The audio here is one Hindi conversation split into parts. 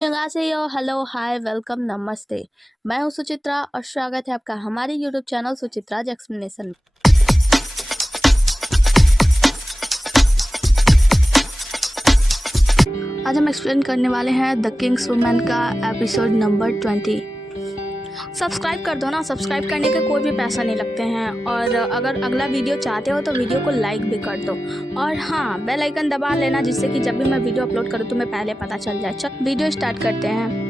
안녕하세요, हेलो, हाय, वेलकम, नमस्ते। मैं हूं सुचित्रा और स्वागत है आपका हमारे यूट्यूब चैनल सुचित्राज एक्सप्लेनेशन में। आज हम एक्सप्लेन करने वाले हैं द किंग्स वुमेन का एपिसोड नंबर 20। सब्सक्राइब कर दो ना। सब्सक्राइब करने के कोई भी पैसा नहीं लगते हैं और अगर अगला वीडियो चाहते हो तो वीडियो को लाइक भी कर दो और हाँ, बेल आइकन दबा लेना जिससे कि जब भी मैं वीडियो अपलोड करूँ तुम्हें पहले पता चल जाए। चल वीडियो स्टार्ट करते हैं।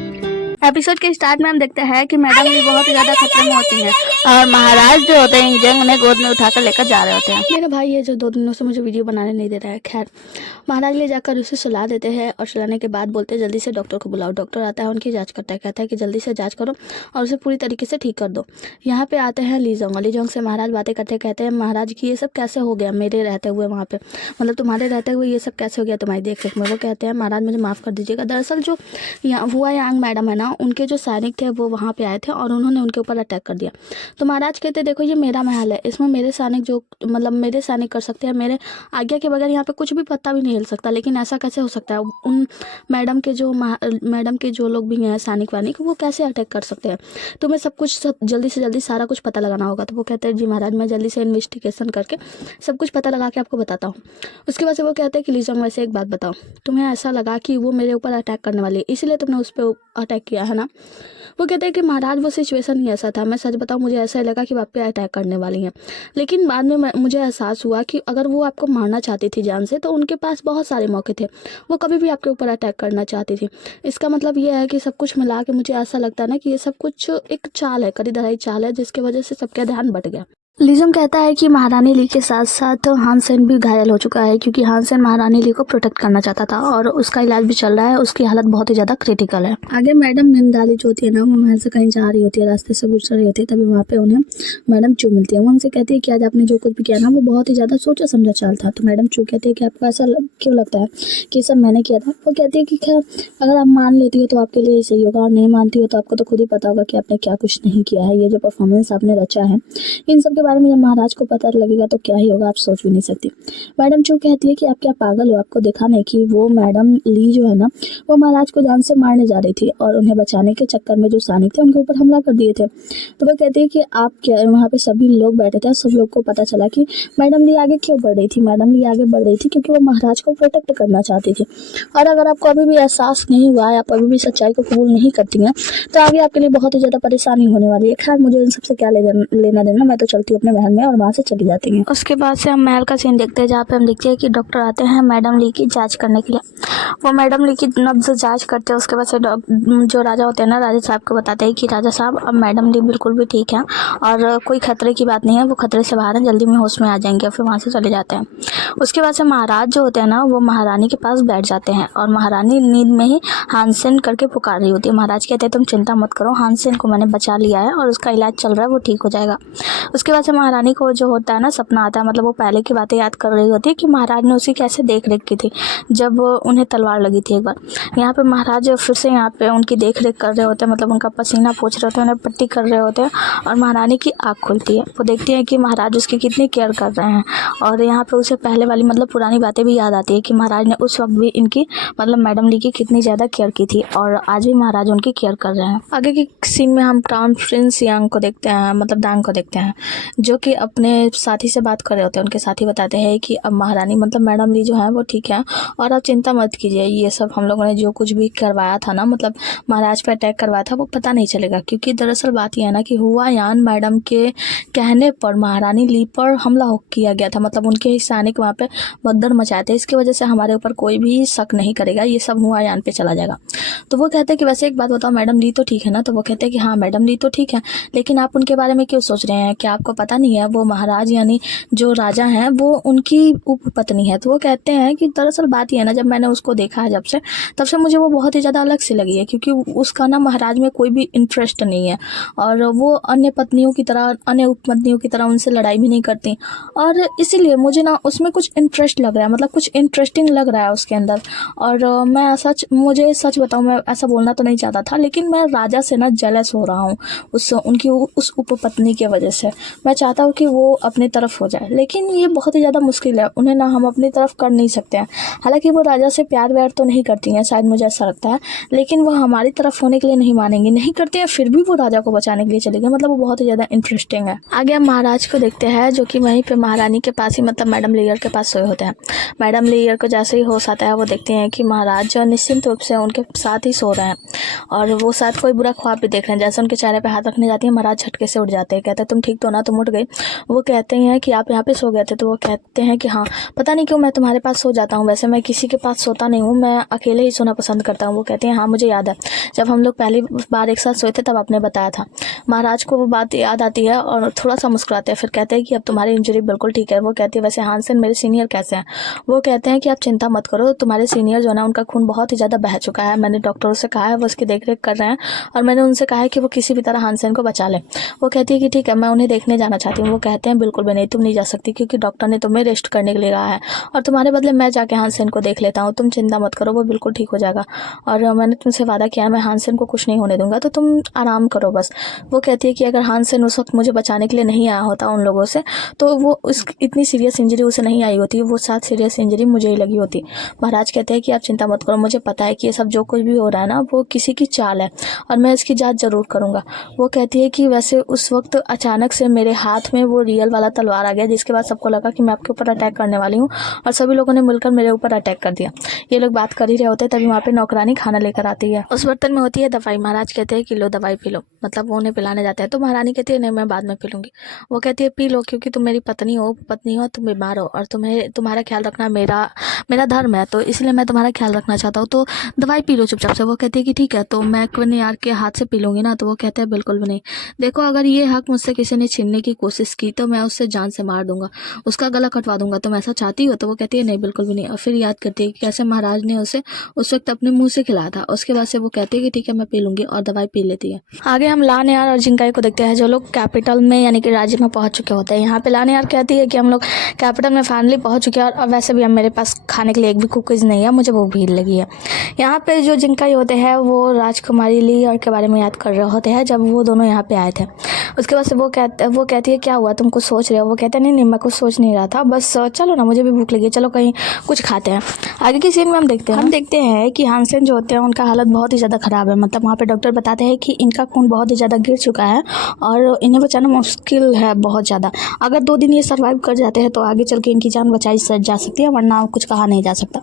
एपिसोड के स्टार्ट में हम देखते हैं कि मैडम ली बहुत ही ज्यादा खतरे में होती हैं और महाराज जो होते हैं जंग उन्हें गोद में उठाकर लेकर जा रहे होते हैं। मेरा भाई है जो 2 दिनों से मुझे वीडियो बनाने नहीं दे रहा है। खैर, महाराज ले जाकर उसे सुला देते हैं और सुलाने के बाद बोलते हैं जल्दी से डॉक्टर को बुलाओ। डॉक्टर आता है, उनकी जांच करता है, कहता है कि जल्दी से जांच करो और उसे पूरी तरीके से ठीक कर दो। यहाँ पे आते हैं लीजोंग से महाराज बातें करते कहते हैं महाराज की ये सब कैसे हो गया मेरे रहते हुए, वहाँ पे मतलब तुम्हारे रहते हुए ये सब कैसे हो गया तुम्हारी देख रेख में। वो कहते हैं महाराज मुझे माफ़ कर दीजिएगा। दरअसल जो हुआ यांग मैडम है ना, उनके जो सैनिक थे वो वहाँ पे आए थे और उन्होंने उनके ऊपर अटैक कर दिया। तो महाराज कहते देखो ये मेरा महल है, इसमें मेरे सैनिक जो मतलब मेरे सैनिक कर सकते हैं, मेरे आज्ञा के बगैर यहाँ पे कुछ भी पत्ता भी नहीं हिल सकता। लेकिन ऐसा कैसे हो सकता है? उन मैडम के जो लोग भी हैं सैनिक वैनिक, वो कैसे अटैक कर सकते हैं? तुम्हें जल्दी से जल्दी सारा कुछ पता लगाना होगा। तो वो कहते हैं जी महाराज मैं जल्दी से इन्वेस्टिगेशन करके सब कुछ पता लगा के आपको बताता हूँ। उसके बाद से वो कहते हैं कि लीजोंग वैसे एक बात बताओ, तुम्हें ऐसा लगा कि वो मेरे ऊपर अटैक करने वाली है इसलिए तुमने उस पर अटैक किया है ना? वो कहते हैं कि महाराज वो सिचुएशन ही ऐसा था, मैं सच बताऊं मुझे ऐसा लगा कि आप पे अटैक करने वाली हैं। लेकिन बाद में मुझे एहसास हुआ कि अगर वो आपको मारना चाहती थी जान से तो उनके पास बहुत सारे मौके थे, वो कभी भी आपके ऊपर अटैक करना चाहती थी। इसका मतलब ये है कि सब कुछ मिला के मुझे ऐसा लगता है ना कि ये सब कुछ एक चाल है, कड़ी धराई चाल है जिसकी वजह से सबका ध्यान बट गया। लीजोंग कहता है कि महारानी ली के साथ साथ हानसेन भी घायल हो चुका है क्योंकि हानसेन महारानी ली को प्रोटेक्ट करना चाहता था और उसका इलाज भी चल रहा है, उसकी हालत बहुत ही ज़्यादा क्रिटिकल है। आगे मैडम मिंदाली जो होती है ना, वो महल से कहीं जा रही होती है, रास्ते से गुजर रही होती है, तभी वहाँ पे उन्हें मैडम चू मिलती है। वो उनसे कहती है कि आज आपने जो कुछ भी किया ना वो बहुत ही ज़्यादा सोचा समझा चाल था। तो मैडम चू कहती है कि आपको ऐसा क्यों लगता है कि सब मैंने किया था? वो कहती है कि खैर अगर आप मान लेती हो तो आपके लिए सही होगा और नहीं मानती हो तो आपको तो खुद ही पता होगा कि आपने क्या कुछ नहीं किया है। ये जो परफॉर्मेंस आपने रचा है इन सब के बारे में जब महाराज को पता लगेगा तो क्या ही होगा, आप सोच भी नहीं सकती। मैडम चू कहती है कि आप क्या पागल हो, आपको देखा नहीं कि वो मैडम ली जो है ना वो महाराज को जान से मारने जा रही थी और उन्हें बचाने के चक्कर में जो सैनिक थे उनके ऊपर हमला कर दिए थे। तो वो कहती है कि आप क्या, वहाँ पे सभी लोग बैठे थे, सब लोग को पता चला कि मैडम ली आगे क्यों बढ़ रही थी। मैडम ली आगे बढ़ रही थी क्योंकि वो महाराज को प्रोटेक्ट करना चाहती थी। और अगर आपको अभी भी एहसास नहीं हुआ है, आप अभी भी सच्चाई को कबूल नहीं करती हैं तो आगे आपके लिए बहुत ही ज़्यादा परेशानी होने वाली है। खैर मुझे इन सबसे क्या लेना देना, मैं तो चलती हूँ अपने महल में और वहाँ से चली जाती हैं। उसके बाद से हम महल का सीन देखते हैं जहाँ पे हम देखते हैं कि डॉक्टर आते हैं मैडम ली की जांच करने के लिए। वो मैडम ली की नब्ज जांच करते हैं। उसके बाद से जो राजा होते हैं ना, राजा साहब को बताते हैं कि राजा साहब अब मैडम ली बिल्कुल भी ठीक है और कोई खतरे की बात नहीं है, वो खतरे से बाहर है, जल्दी में होश में आ जाएंगे और फिर वहाँ से चले जाते हैं। उसके बाद से महाराज जो होते हैं ना वो महारानी के पास बैठ जाते हैं और महारानी नींद में ही हानसेन करके पुकार रही होती है। महाराज कहते हैं तुम चिंता मत करो, हानसेन को मैंने बचा लिया है और उसका इलाज चल रहा है, वो ठीक हो जाएगा। उसके बाद से महारानी को जो होता है ना सपना आता है, मतलब वो पहले की बातें याद कर रही होती है कि महाराज ने उसी कैसे देख रेख की थी जब उन्हें तलवार लगी थी एक बार। यहाँ पे महाराज फिर से यहाँ पे उनकी देख रेख कर रहे होते हैं, मतलब उनका पसीना पोंछ रहे होते हैं, उन्हें पट्टी कर रहे होते हैं और महारानी की आँख खुलती है। वो देखती है कि महाराज उसकी कितनी केयर कर रहे हैं और यहाँ पे उसे पहले वाली मतलब पुरानी बातें भी याद आती है कि महाराज ने उस वक्त भी इनकी मतलब मैडम ली की कितनी ज़्यादा केयर की थी और आज भी महाराज उनकी केयर कर रहे हैं। आगे की सीन में हम क्राउन प्रिंस यांग को देखते हैं, मतलब दांग को देखते हैं, जो कि अपने साथी से बात कर रहे होते हैं। उनके साथी बताते हैं कि अब महारानी मतलब मैडम ली जो है वो ठीक है और आप चिंता मत कीजिए, ये सब हम लोगों ने जो कुछ भी करवाया था ना, मतलब महाराज पे अटैक करवाया था, वो पता नहीं चलेगा। क्योंकि दरअसल बात यह है ना कि हुआ यान मैडम के कहने पर महारानी ली पर हमला किया गया था, मतलब उनके ही सैनिक वहाँ पे भगदड़ मचाए थे, इसकी वजह से हमारे ऊपर कोई भी शक नहीं करेगा, ये सब हुआ यान पे चला जाएगा। तो वो कहते हैं कि वैसे एक बात बताओ मैडम ली तो ठीक है ना? तो वो कहते हैं कि हाँ मैडम ली तो ठीक है, लेकिन आप उनके बारे में क्यों सोच रहे हैं? क्या आपको पता नहीं है वो महाराज यानी जो राजा हैं वो उनकी उपपत्नी है? तो वो कहते हैं कि दरअसल बात यह है ना, जब मैंने उसको देखा है जब से तब से मुझे वो बहुत ही ज़्यादा अलग सी लगी है क्योंकि उसका ना महाराज में कोई भी इंटरेस्ट नहीं है और वो अन्य पत्नियों की तरह अन्य उपपत्नियों की तरह उनसे लड़ाई भी नहीं करती और इसीलिए मुझे ना उसमें कुछ इंटरेस्ट लग रहा है, मतलब कुछ इंटरेस्टिंग लग रहा है उसके अंदर। और मुझे सच बताऊँ, मैं ऐसा बोलना तो नहीं चाहता था, लेकिन मैं राजा से ना जेलस हो रहा हूँ उस उपपत्नी की वजह से। मैं चाहता हूँ कि वो अपनी तरफ हो जाए, लेकिन ये बहुत ही ज़्यादा मुश्किल है, उन्हें ना हम अपनी तरफ कर नहीं सकते हैं। हालांकि वो राजा से प्यार व्यार तो नहीं करती हैं, शायद मुझे ऐसा लगता है, लेकिन वो हमारी तरफ होने के लिए नहीं मानेंगी, नहीं करते हैं, फिर भी वो राजा को बचाने के लिए चले गए। मतलब वो बहुत ही ज़्यादा इंटरेस्टिंग है। आगे हम महाराज को देखते हैं, जो कि वहीं पे महारानी के पास ही, मतलब मैडम लेयर के पास सोए होते हैं। मैडम लेयर को जैसे ही होश आता है, वो देखते हैं कि महाराज निश्चिंत रूप से उनके साथ ही सो रहे हैं और वो शायद कोई बुरा ख्वाब भी देख रहे हैं। जैसे उनके चेहरे पे हाथ रखने जाती है, महाराज झटके से उठ जाते हैं। कहते हैं तुम ठीक तो ना, तुम उठ गई। वो कहते हैं कि आप यहाँ पे सो गए थे, तो वो कहते हैं कि हाँ, पता नहीं क्यों मैं तुम्हारे पास सो जाता हूँ, वैसे मैं किसी के पास सोता नहीं हूँ, मैं अकेले ही सोना पसंद करता हूँ। वो कहते हैं हाँ, मुझे याद है, जब हम लोग पहली बार एक साथ सोए थे तब आपने बताया था। महाराज को वो बात याद आती है और थोड़ा सा मुस्कुराते हैं, फिर कहते हैं कि अब तुम्हारी इंजरी बिल्कुल ठीक है। वो कहती है वैसे हानसेन मेरे सीनियर कैसे हैं? वो कहते हैं कि आप चिंता मत करो, तुम्हारे सीनियर जो है ना, उनका खून बहुत ही ज़्यादा बह चुका है, मैंने डॉक्टरों से कहा है, वो उसकी देखरेख कर रहे हैं और मैंने उनसे कहा है कि वो किसी भी तरह हानसेन को बचा लें। वो कहती है कि ठीक है, मैं उन्हें देखने जाना चाहती हूँ। वो कहते हैं बिल्कुल भी नहीं, तुम नहीं जा सकती, क्योंकि डॉक्टर ने तुम्हें रेस्ट करने के लिए कहा है और तुम्हारे बदले मैं जाके हानसेन को देख लेता हूँ। तुम चिंता मत करो, वो बिल्कुल ठीक हो जाएगा और मैंने तुमसे वादा किया है, मैं हानसेन को कुछ नहीं होने दूंगा, तो तुम आराम करो बस। वो कहती है कि अगर हानसेन उस वक्त मुझे बचाने के लिए नहीं आया होता उन लोगों से, तो वो उस इतनी सीरियस इंजरी उसे नहीं आई होती, वो साथ सीरियस इंजरी मुझे ही लगी होती। महाराज कहते हैं कि आप चिंता मत करो, मुझे पता है कि ये सब जो कुछ भी हो रहा है ना, वो किसी की चाल है और मैं इसकी जांच जरूर करूंगा। वो कहती है कि वैसे उस वक्त अचानक से मेरे हाथ में वो रियल वाला तलवार आ गया, जिसके बाद सबको लगा कि मैं आपके ऊपर अटैक करने वाली हूँ और सभी लोगों ने मिलकर मेरे ऊपर अटैक कर दिया। ये लोग बात कर ही रहे होते हैं, तभी वहाँ पे नौकरानी खाना लेकर आती है। उस बर्तन में होती है दवाई। महाराज कहते हैं कि लो दवाई पी लो, मतलब वो उन्हें पिलाने जाते हैं, तो महारानी कहती है नहीं, मैं बाद में पी लूंगी। वो कहती है पी लो, क्योंकि तुम मेरी पत्नी हो, तुम बीमार हो और तुम्हारा ख्याल रखना मेरा धर्म है, तो इसलिए मैं तुम्हारा ख्याल रखना चाहता हूँ, तो दवाई पी लो चुपचाप से। वो कहती है कि ठीक है, तो मैं क्विन यार के हाथ से पी लूंगी ना? तो वो कहते हैं बिल्कुल भी नहीं, देखो अगर ये हक मुझसे किसी ने छीनने की कोशिश की तो मैं उससे जान से मार दूंगा, उसका गला कटवा दूंगा, तुम ऐसा चाहती हो? तो वो कहती है नहीं, बिल्कुल भी नहीं। और फिर याद करती है कि कैसे महाराज ने उसे उस वक्त अपने मुंह से खिलाया था। उसके बाद से वो कहती है कि ठीक है, मैं पी लूंगी और दवाई पी लेती है। आगे हम लान यार और जिंकाई को देखते हैं, जो लोग कैपिटल में यानी कि राज्य में पहुंच चुके होते हैं। यहाँ पे लान यार कहती है कि हम लोग कैपिटल में फाइनली पहुंच चुके हैं और वैसे भी अब मेरे पास खाने के लिए एक भी कुकीज़ नहीं है, मुझे वो भीड़ लगी है। यहाँ पे जो जिंकाई होते हैं वो राजकुमारी ली और के बारे में याद कर रहे होते हैं जब वो दोनों यहाँ पे आए थे। उसके बाद से वो कहती है क्या हुआ, तुम कुछ सोच रहे हो? वो कहते हैं नहीं, मैं कुछ सोच नहीं रहा था, बस चलो ना, मुझे भी भूख लगी है, चलो कहीं कुछ खाते हैं। आगे की सीन में हम देखते हैं कि हानसेन जो होते हैं उनका हालत बहुत ही ज़्यादा ख़राब है। मतलब वहाँ पे डॉक्टर बताते हैं कि इनका खून बहुत ही ज़्यादा गिर चुका है और इन्हें बचाना मुश्किल है बहुत ज़्यादा। अगर 2 दिन ये सर्वाइव कर जाते हैं तो आगे चल के इनकी जान बचाई जा सकती है, वरना कुछ कहा नहीं जा सकता।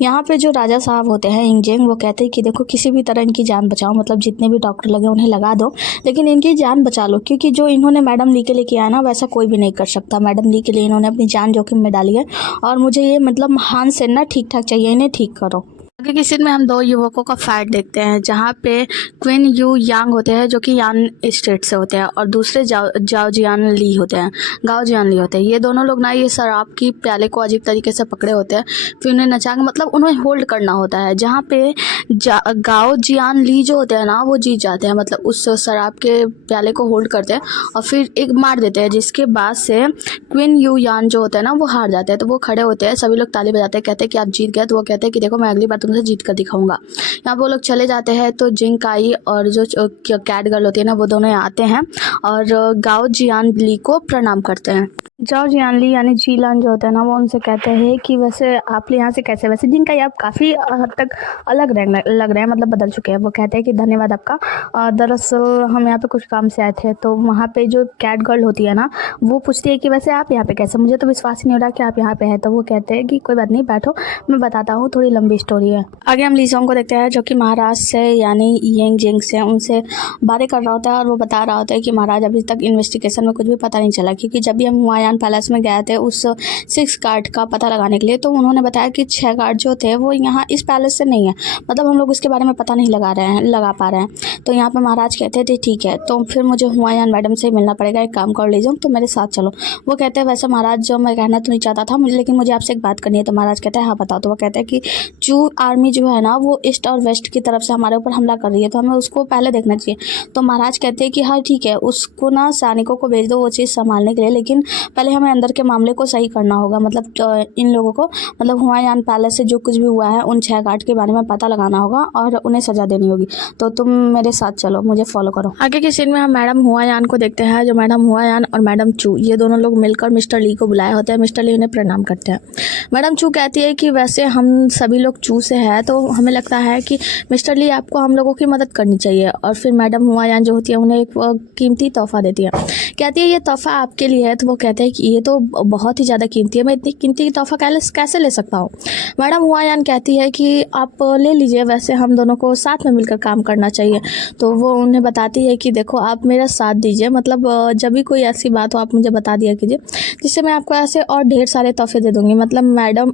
यहाँ पे जो राजा साहब होते हैं इंगजेंग, वो कहते हैं कि देखो किसी भी तरह इनकी जान बचाओ, मतलब जितने भी डॉक्टर लगे उन्हें लगा दो, लेकिन इनकी जान बचा लो, क्योंकि जो इन्होंने मैडम ली के लिए किया है ना, वैसा कोई भी नहीं कर सकता। मैडम ली के लिए इन्होंने अपनी जान जोखिम में डाली है और मुझे ये मतलब हानसेन ना ठीक ठाक चाहिए, इन्हें ठीक करो। आगे की सीन में हम 2 युवकों का फाइट देखते हैं, जहाँ पे क्वीन यू यांग होते हैं जो कि यान स्टेट से होते हैं और दूसरे गाओ जियान ली होते हैं। ये दोनों लोग ना ये शराब की प्याले को अजीब तरीके से पकड़े होते हैं, फिर उन्हें नचा के मतलब उन्हें होल्ड करना होता है, जहाँ पे गाओ जियान ली जो होते हैं ना वो जीत जाते हैं, मतलब उस शराब के प्याले को होल्ड करते हैं और फिर एक मार देते हैं, जिसके बाद से क्वीन यू यान जो होते हैं ना वो हार जाते हैं। तो वो खड़े होते हैं, सभी लोग ताली बजाते हैं, कहते हैं कि आप जीत गए। तो वो कहते हैं कि देखो मैं अगली बार तुमसे जीत कर दिखाऊंगा। यहाँ पे वो लोग चले जाते हैं, तो जिंकाई और जो कैट गर्ल होती है ना वो दोनों आते हैं और गाओ जियान ली को प्रणाम करते हैं। जाओ जियान ली यानी जीलान जो होता है ना वो उनसे कहते हैं कि वैसे आप यहाँ से कैसे, वैसे जिंकाई आप काफ़ी हद तक अलग लग रहे हैं, मतलब बदल चुके हैं। वो कहते हैं कि धन्यवाद आपका, दरअसल हम यहाँ पे कुछ काम से आए थे। तो वहाँ पे जो कैट गर्ल होती है ना वो पूछती है कि वैसे आप यहाँ पे कैसे, मुझे तो विश्वास ही नहीं हो रहा कि आप यहाँ पे हैं। तो वो कहते हैं कि कोई बात नहीं, बैठो मैं बताता हूँ, थोड़ी लंबी स्टोरी है। आगे हम लीजोंग को देखते हैं जो कि महाराज से यानी येंगजिंग से उनसे बातें कर रहा होता है और वो बता रहा होता है कि महाराज अभी तक इन्वेस्टिगेशन में कुछ भी पता नहीं चला, क्योंकि जब भी हम हुआयान पैलेस में गए थे उस 6 गार्ड का पता लगाने के लिए, तो उन्होंने बताया कि 6 गार्ड जो थे वो यहाँ इस पैलेस से नहीं है, मतलब हम लोग उसके बारे में पता नहीं लगा पा रहे हैं। तो यहाँ पर महाराज कहते थे ठीक है, तो फिर मुझे हुआयान मैडम से मिलना पड़ेगा, एक काम कर लीजिए, तो मेरे साथ चलो। वो कहते हैं वैसे महाराज जो मैं कहना तो नहीं चाहता था, लेकिन मुझे आपसे एक बात करनी है। तो महाराज कहते हैं हाँ बताओ। तो वो कहते हैं कि जो आर्मी जो है ना वो ईस्ट और वेस्ट की तरफ से हमारे ऊपर हमला कर रही है, तो हमें उसको पहले देखना चाहिए। तो महाराज कहते हैं कि हाँ ठीक है, उसको ना सैनिकों को भेज दो वो चीज़ संभालने के लिए, लेकिन पहले हमें अंदर के मामले को सही करना होगा। मतलब इन लोगों को, मतलब हुमायूं पैलेस से जो कुछ भी हुआ है उन 6 गार्ड के बारे में पता लगाना होगा और उन्हें सज़ा देनी होगी। तो तुम मेरे साथ चलो, मुझे फॉलो करो। आगे के सीन में हम मैडम हुमायूं को देखते हैं। जो मैडम हुमायूं और मैडम चू, ये दोनों लोग मिलकर मिस्टर ली को बुलाए होते हैं। मिस्टर ली उन्हें प्रणाम करते हैं। मैडम चू कहती है कि वैसे हम सभी लोग चू से हैं, तो हमें लगता है कि मिस्टर ली आपको हम लोगों की मदद करनी चाहिए। और फिर मैडम हुमायूं जो होती है उन्हें एक कीमती तोहफा देती है। कहती है ये तोहफा आपके लिए है। तो वो कहते हैं कि ये तो बहुत ही ज़्यादा कीमती है, मैं इतनी कीमती तोहफा कैसे ले सकता हूँ। मैडम हुमायूं कहती है कि आप ले लीजिए, वैसे हम दोनों को साथ में मिलकर काम करना चाहिए। तो वो उन्हें बताती है कि देखो आप मेरा साथ दीजिए, मतलब जब भी कोई ऐसी बात हो आप मुझे बता दिया कीजिए, जिससे मैं आपको ऐसे और ढेर सारे तोहफे दे दूँगी। मतलब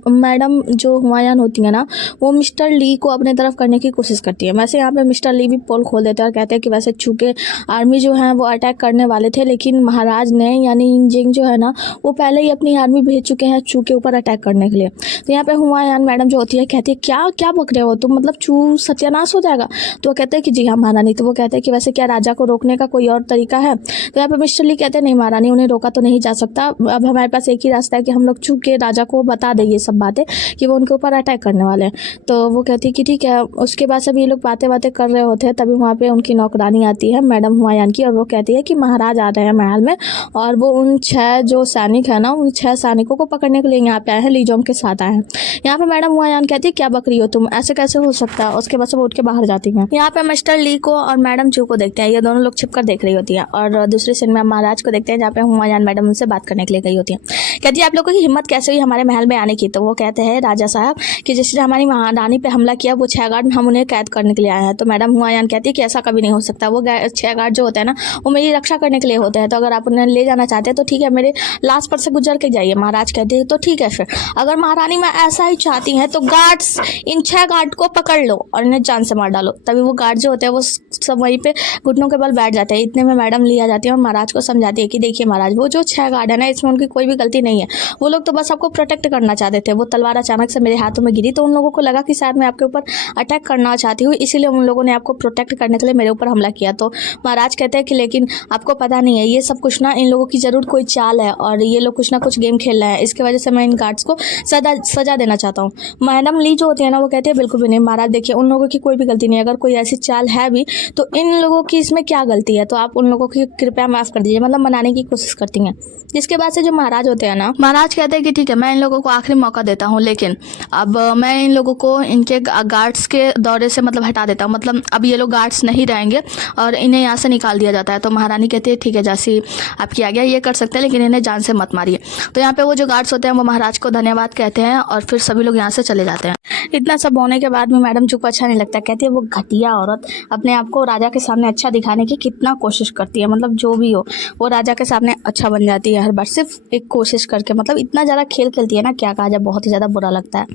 मैडम जो हुमायूं होती है ना, वो मिस्टर ली को अपने तरफ करने की कोशिश करती है। वैसे यहाँ पे मिस्टर ली भी पोल खोल देते हैं और कहते हैं कि वैसे चूँकि आर्मी जो है वो अटैक करने वाले थे, लेकिन महाराज ने यानी जिंग जो है ना वो पहले ही अपनी आर्मी भेज चुके हैं चू के ऊपर अटैक करने के लिए। तो यहाँ पे हुमायूं मैडम जो होती है कहती है क्या बक रहे हो तुम, मतलब चू सत्यानाश हो जाएगा। तो वो कहते हैं कि जी हाँ महारानी। तो वो कहते हैं कि वैसे क्या राजा को रोकने का कोई और तरीका है। तो यहाँ पे मिस्टर ली कहते हैं नहीं महारानी, उन्हें रोका तो नहीं जा सकता। अब हमारे पास एक ही रास्ता है कि हम लोग चू के राजा को बता दें ये सब बातें कि वो उनके ऊपर अटैक करने वाले हैं। तो वो कहती है कि ठीक है। उसके बाद सब ये लोग बातें कर रहे होते हैं, तभी वहाँ पे उनकी नौकरानी आती है मैडम हुमायूं की, और वो कहती है कि महाराज आ रहे हैं महल में, और वो उन 6 जो सैनिक है ना उन 6 सैनिकों को पकड़ने के लिए यहाँ पे आए हैं, लीजोंग के साथ आए हैं। यहाँ पे मैडम हुमायूं कहती है क्या बकरी हो तुम, ऐसे कैसे हो सकता है। उसके बाद से वो उठ के बाहर जाती है। यहाँ पे मिस्टर ली को और मैडम चू को देखते हैं, ये दोनों लोग छिपकर देख रही होती है। और दूसरे सीन में महाराज को देखते हैं जहाँ पे हुमायूं मैडम उनसे बात करने के लिए गई होती है। कहती है आप लोगों की हिम्मत कैसे हुई हमारे महल में आने की। तो वो कहते हैं राजा साहब कि जिसने हमारी महारानी पे हमला किया वो 6 गार्ड हम उन्हें कैद करने के लिए आए हैं। तो मैडम हुमायूं कहती है कि ऐसा कभी नहीं हो सकता, वो 6 गार्ड जो होते हैं ना वो मेरी रक्षा करने के लिए होते हैं, तो अगर आप उन्हें ले जाना चाहते हैं तो ठीक है, मेरे लाश पर से गुजर के जाइए। महाराज कहते हैं तो ठीक है, फिर अगर महारानी में ऐसा ही चाहती हैं तो गार्ड्स इन 6 गार्ड को पकड़ लो और इन्हें जान से मार डालो। तभी वो गार्ड जो होते हैं वो सब वहीं पे घुटनों के बल बैठ जाते हैं। इतने में मैडम ली आ जाती है और महाराज को समझाती है कि देखिए महाराज, वो जो 6 गार्ड है ना इसमें उनकी कोई भी गलती नहीं है, वो लोग तो बस आपको प्रोटेक्ट करना चाहते थे। वो तलवार अचानक से मेरे हाथों में गिरी तो उन लोगों को लगा कि शायद मैं आपके ऊपर अटैक करना चाहती हूँ, इसीलिए उन लोगों ने आपको प्रोटेक्ट करने के लिए मेरे ऊपर हमला किया। तो महाराज कहते हैं कि लेकिन आपको पता नहीं है ये सब कुछ ना इन लोगों की जरूर कोई चाल है और ये लोग कुछ ना कुछ गेम खेल रहे हैं, इसके वजह से मैं इन गार्ड्स को सजा देना चाहता हूँ। मैडम ली जो होती है ना वो कहती है बिल्कुल भी नहीं महाराज, देखिए उन लोगों की कोई भी गलती नहीं है, अगर कोई ऐसी चाल है भी तो इन लोगों की इसमें क्या गलती है, तो आप उन लोगों की कृपया माफ़ कर दीजिए। मतलब मनाने की कोशिश करती हैं। जिसके बाद से जो महाराज होते हैं ना, महाराज कहते हैं कि ठीक है मैं इन लोगों को आखिरी मौका देता हूँ, लेकिन अब मैं इन लोगों को इनके गार्ड्स के दौरे से मतलब हटा देता हूँ, मतलब अब ये लोग गार्ड्स नहीं रहेंगे और इन्हें यहाँ से निकाल दिया जाता है। तो महारानी कहती है ठीक है जैसी आपकी आज्ञा, ये कर सकते हैं लेकिन इन्हें जान से मत मारिए। तो यहाँ पे वो जो गार्ड्स होते हैं वो महाराज को धन्यवाद कहते हैं और फिर सभी लोग यहाँ से चले जाते हैं। इतना सब होने के बाद भी मैडम चू को अच्छा नहीं लगता। कहती है वो घटिया औरत अपने आप को राजा के सामने अच्छा दिखाने की कितना कोशिश करती है, मतलब जो भी हो वो राजा के सामने अच्छा बन जाती है हर बार, सिर्फ एक कोशिश करके। मतलब इतना ज़्यादा खेल खेलती है ना, क्या कहा जाए, बहुत ही ज़्यादा बुरा लगता है।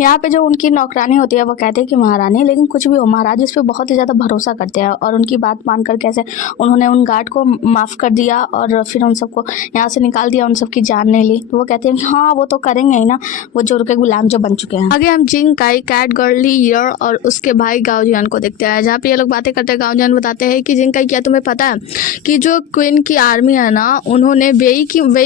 यहाँ पे जो उनकी नौकरानी होती है वो कहते हैं कि महारानी, लेकिन कुछ भी हो महाराज इस पर बहुत ही ज़्यादा भरोसा करते हैं और उनकी बात मानकर कैसे उन्होंने उन गार्ड को माफ़ कर दिया और फिर उन सबको यहाँ से निकाल दिया, उन सबकी जान नहीं ली। तो वो कहते हैं हाँ वो तो करेंगे ही ना, वो जोर के गुलाम जो बन चुके हैं। आगे हम जिंग काई, कैट गर्ल ली ईयर और उसके भाई गाओजियन को देखते हैं, जहाँ पे ये लोग बातें करते हैं। गाओजियन बताते हैं कि जिंग काई क्या तुम्हें पता है कि जो क्वीन की आर्मी है ना उन्होंने वेई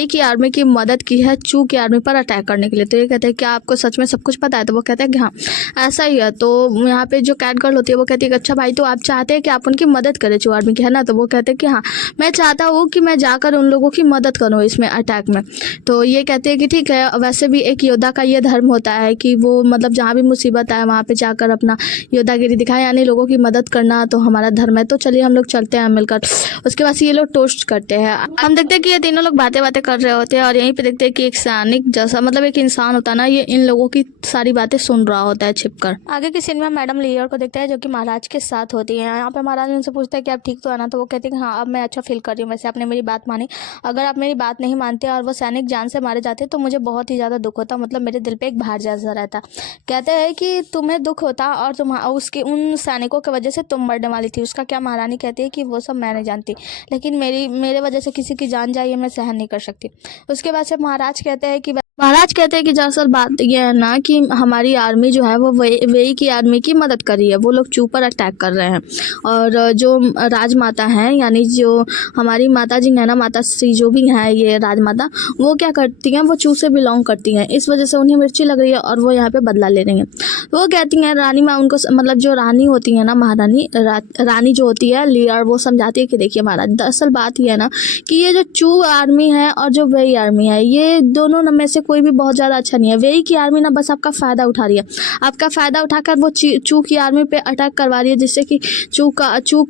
की आर्मी की मदद की है चू की आर्मी पर अटैक करने के लिए। तो ये कहते हैं क्या आपको सच में सब कुछ पता है। तो वो कहते हैं कि हाँ ऐसा ही है। तो यहाँ पे जो कैट गर्ल होती है वो कहती है कि अच्छा भाई तो आप चाहते हैं कि आप उनकी मदद करें चू आर्मी की, है ना। तो वो कहते हैं कि हाँ मैं चाहता हूँ कि मैं जाकर उन लोगों की मदद करूँ इसमें अटैक में। तो ये कहते हैं कि ठीक है, वैसे भी एक योद्धा का ये धर्म होता है कि वो मतलब जहाँ भी मुसीबत आए वहाँ पे जाकर अपना योद्धागिरी दिखाए, यानी लोगों की मदद करना तो हमारा धर्म है। तो चलिए हम लोग चलते हैं मिलकर। उसके बाद ये लोग टोस्ट करते हैं। हम देखते हैं कि ये तीनों लोग बातें कर रहे होते हैं और यहीं पे देखते हैं कि एक सैनिक जैसा मतलब एक इंसान होता है ना, ये इन लोगों की सारी बातें सुन रहा होता है छिपकर। आगे की सीन में मैडम लियर को देखते हैं जो कि महाराज के साथ होती है। यहाँ पे महाराज उनसे पूछते हैं कि आप ठीक तो है ना। तो वो कहते हैं कि हाँ अब मैं अच्छा फील कर रही हूँ, वैसे आपने मेरी बात मानी, अगर आप मेरी बात नहीं मानते और वो सैनिक जान से मारे जाते तो मुझे बहुत ही ज़्यादा दुख होता, मतलब मेरे दिल पे एक भार जैसा रहता। कहते हैं कि तुम्हें दुख होता और तुम उसके उन सैनिकों की वजह से तुम मरने वाली थी, उसका क्या। महारानी कहती है कि वो सब मैं नहीं जानती, लेकिन मेरे वजह से किसी की जान जाए ये मैं सहन नहीं कर सकती। उसके बाद से महाराज कहते हैं कि महाराज कहते हैं कि दरअसल बात यह है ना कि हमारी आर्मी जो है वो वेई की आर्मी की मदद कर रही है, वो लोग चू पर अटैक कर रहे हैं। और जो राजमाता हैं यानी जो हमारी माता जी हैं ना, माता श्री जो भी हैं ये राजमाता, वो क्या करती हैं, वो चू से बिलोंग करती हैं, इस वजह से उन्हें मिर्ची लग रही है और वो यहाँ पे बदला ले रही हैं। वो कहती हैं रानी माँ उनको, मतलब जो रानी होती है ना, महारानी रानी जो होती है लियर, वो समझाती है कि देखिए महाराज, दरअसल बात ये है ना कि ये जो चू आर्मी है और जो वेई आर्मी है, ये दोनों में से कोई भी बहुत ज़्यादा अच्छा नहीं है। वेई की आर्मी ना बस आपका फ़ायदा उठा रही है, आपका फ़ायदा उठाकर वो चू की आर्मी पे अटैक करवा रही है, जिससे कि चू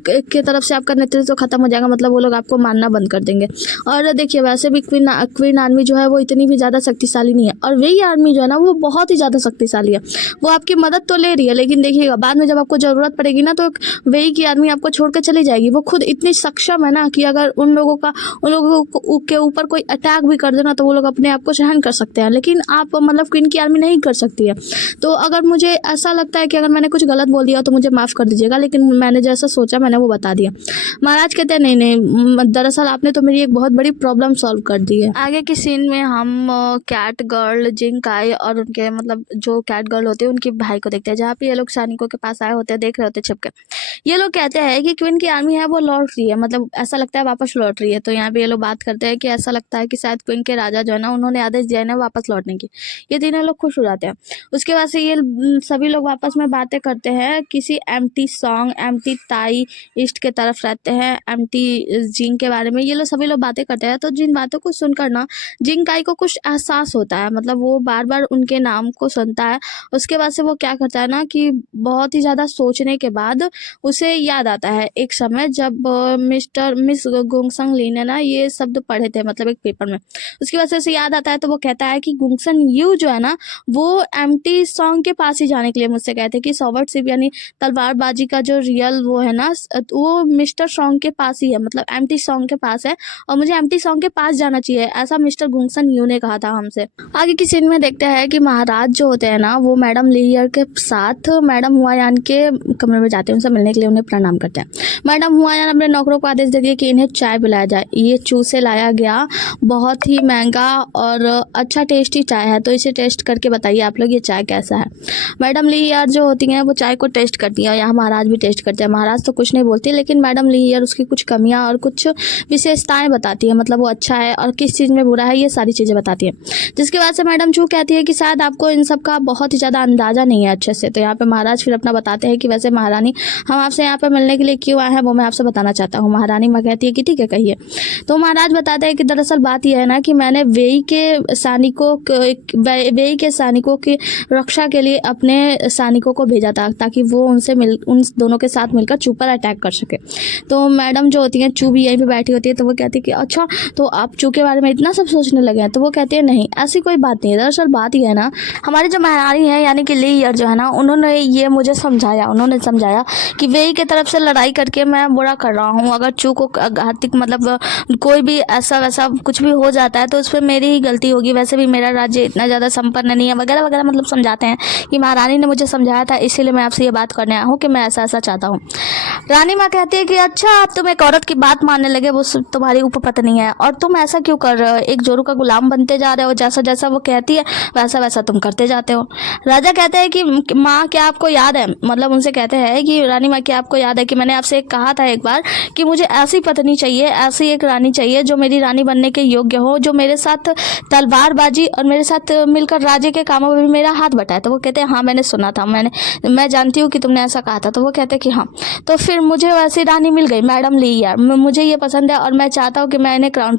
की तरफ से आपका नेतृत्व खत्म हो जाएगा, मतलब वो लोग आपको मानना बंद कर देंगे। और देखिए वैसे भी क्वीन आर्मी जो है वो इतनी भी ज़्यादा शक्तिशाली नहीं है, और वेई आर्मी जो है ना वो बहुत ही ज़्यादा शक्तिशाली है। वो आपकी मदद तो ले रही है, लेकिन देखिएगा बाद में जब आपको ज़रूरत पड़ेगी ना तो वेई की आर्मी आपको छोड़ कर चली जाएगी। वो खुद इतनी सक्षम है ना कि अगर उन लोगों के ऊपर कोई अटैक भी कर देना तो वो लोग अपने आप को सहन कर सकते हैं, लेकिन आप मतलब क्वीन की आर्मी नहीं कर सकती है। तो अगर मुझे ऐसा लगता है कि अगर मैंने कुछ गलत बोल दिया तो मुझे माफ़ कर दीजिएगा, लेकिन मैंने जैसा सोचा मैंने वो बता दिया। महाराज कहते हैं नहीं, दरअसल आपने तो मेरी एक बहुत बड़ी प्रॉब्लम सॉल्व कर दी है। आगे की सीन में हम कैट गर्ल, जिंकाई और उनके मतलब जो कैट गर्ल होते हैं उनके भाई को देखते हैं, जहाँ पे ये लोग सैनिकों के पास आए होते हैं, देख रहे होते हैं छिपके। ये लोग कहते हैं कि क्वीन की आर्मी है वो लौट रही है, मतलब ऐसा लगता है वापस लौट रही है। तो यहाँ पे ये लोग बात करते हैं कि ऐसा लगता है कि शायद क्वीन के राजा जो है ना उन्होंने आदेश दिया है ना वापस लौटने की। ये तीनों लोग खुश हो जाते हैं। उसके बाद से ये सभी लोग आपस में बातें करते हैं किसी एम्प्टी सॉन्ग, एम्प्टी ताई ईस्ट के तरफ रहते हैं, एम्प्टी जिंग के बारे में ये लोग सभी लोग बातें करते हैं। तो जिन बातों को सुनकर ना जिंकाई को कुछ एहसास होता है, मतलब वो बार बार उनके नाम को सुनता है। उसके बाद से वो क्या करता है ना कि बहुत ही ज़्यादा सोचने के बाद उसे याद आता है एक समय जब मिस गुंगसंग ली ने ना ये शब्द पढ़े थे, मतलब एक पेपर में। उसकी वजह से उसे याद आता है तो वो कहता है कि गुंगसन यू जो है ना वो एम्प्टी सॉन्ग के पास ही जाने के लिए मुझसे कहते हैं कि स्वॉर्डशिप यानी तलवारबाजी का जो रियल वो है ना वो मिस्टर सॉन्ग के पास ही है, मतलब एम्प्टी सॉन्ग के पास है और मुझे एम्प्टी सॉन्ग के पास जाना चाहिए, ऐसा मिस्टर गुंगसन यू ने कहा था हमसे। आगे की सीन में देखते हैं कि महाराज जो होते हैं ना वो मैडम लीयर के साथ मैडम हुआयान के कमरे में जाते हैं, उनसे मिलने के लिए उन्हें प्रणाम करते हैं। मैडम हुआयान अपने नौकरों को आदेश देती है कि इन्हें चाय पिलाया जाए। ये चू से लाया गया बहुत ही महंगा और अच्छा टेस्टी चाय है, तो इसे टेस्ट करके बताइए आप लोग ये चाय कैसा है। मैडम ली यार जो होती हैं वो चाय को टेस्ट करती हैं और यहाँ महाराज भी टेस्ट करते हैं। महाराज तो कुछ नहीं बोलती, लेकिन मैडम ली यार उसकी कुछ कमियाँ और कुछ विशेषताएँ बताती है, मतलब वो अच्छा है और किस चीज़ में बुरा है ये सारी चीज़ें बताती है। जिसके बाद से मैडम चू कहती है कि शायद आपको इन सब का बहुत ही ज़्यादा अंदाज़ा नहीं है अच्छे से। तो यहाँ पे महाराज फिर अपना बताते हैं कि वैसे महारानी हम आपसे यहाँ पे मिलने के लिए क्यों आए हैं वो मैं आपसे बताना चाहता हूँ। महारानी माँ कहती है कि ठीक है कहिए। तो महाराज बताते हैं कि दरअसल बात यह है ना कि मैंने वेई के सैनिकों की रक्षा के लिए अपने सैनिकों को भेजा था ताकि वो उन दोनों के साथ मिलकर चू पर अटैक कर सके। तो मैडम जो होती हैं चू भी यहीं पे बैठी होती है, तो वो कहती है कि अच्छा तो आप चू के बारे में इतना सब सोचने लगे हैं। तो वो कहते हैं नहीं ऐसी कोई बात नहीं है, दरअसल बात यह है ना हमारी जो महारानी है यानी कि ली ईयर जो है ना उन्होंने ये मुझे समझाया कि वेई के तरफ से लड़ाई करके मैं बुरा कर रहा हूँ। अगर चू को घातिक मतलब कोई भी ऐसा वैसा कुछ भी हो जाता है तो उस पर मेरी ही गलती होगी, वैसे भी मेरा राज्य इतना ज़्यादा संपन्न नहीं है वगैरह वगैरह, मतलब समझाते हैं कि महारानी ने मुझे समझाया था इसीलिए मैं आपसे ये बात करने आया हूँ कि मैं ऐसा ऐसा चाहता हूँ। रानी माँ कहती है कि अच्छा आप तुम एक औरत की बात मानने लगे, वो तुम्हारी उपपत्नी है और तुम ऐसा क्यों कर रहे हो, एक जोरू का गुलाम बनते जा रहे हो, जैसा जैसा वो कहती है वैसा वैसा तुम करते जाते हो। राजा कहते हैं कि माँ क्या आपको याद है, मतलब उनसे कहते हैं कि रानी माँ क्या आपको याद है कि मैंने आपसे कहा था एक बार कि मुझे ऐसी पत्नी चाहिए, ऐसी एक रानी चाहिए जो मेरी रानी बनने के योग्य हो, जो मेरे साथ तलवारबाजी और मेरे साथ मिलकर राज्य के कामों में भी मेरा हाथ बटाए। तो वो कहते हैं हाँ मैंने सुना था, मैं जानती हूँ कि तुमने ऐसा कहा था। तो वो कहते हैं कि हाँ, तो फिर मुझे वैसी रानी मिल गई मैडम ली यार, मुझे ये पसंद है और मैं चाहता हूँ कि मैं इन्हें क्राउन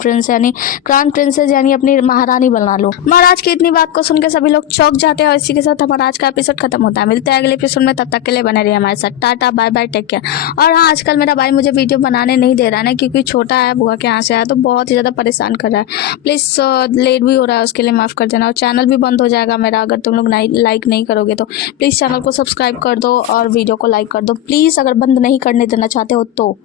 प्रिंसेस यानी अपनी महारानी बना लूँ। महाराज की इतनी बात को सुनकर सभी लोग चौंक जाते हैं और इसी के साथ हमारा आज का एपिसोड खत्म होता है। मिलते हैं अगले एपिसोड में, तब तक के लिए बने रहिए हमारे साथ। Tata bye bye, take care. और हाँ आजकल मेरा भाई मुझे वीडियो बनाने नहीं दे रहा है क्योंकि छोटा है, बुआ के यहाँ से आया तो बहुत ही ज़्यादा परेशान कर रहा है। प्लीज़ लेट भी हो रहा है उसके लिए माफ़ कर देना। और चैनल भी बंद हो जाएगा मेरा अगर तुम लोग लाइक नहीं करोगे तो। प्लीज़ चैनल को सब्सक्राइब कर दो और वीडियो को लाइक कर दो प्लीज़, अगर बंद नहीं करने देना चाहते हो तो।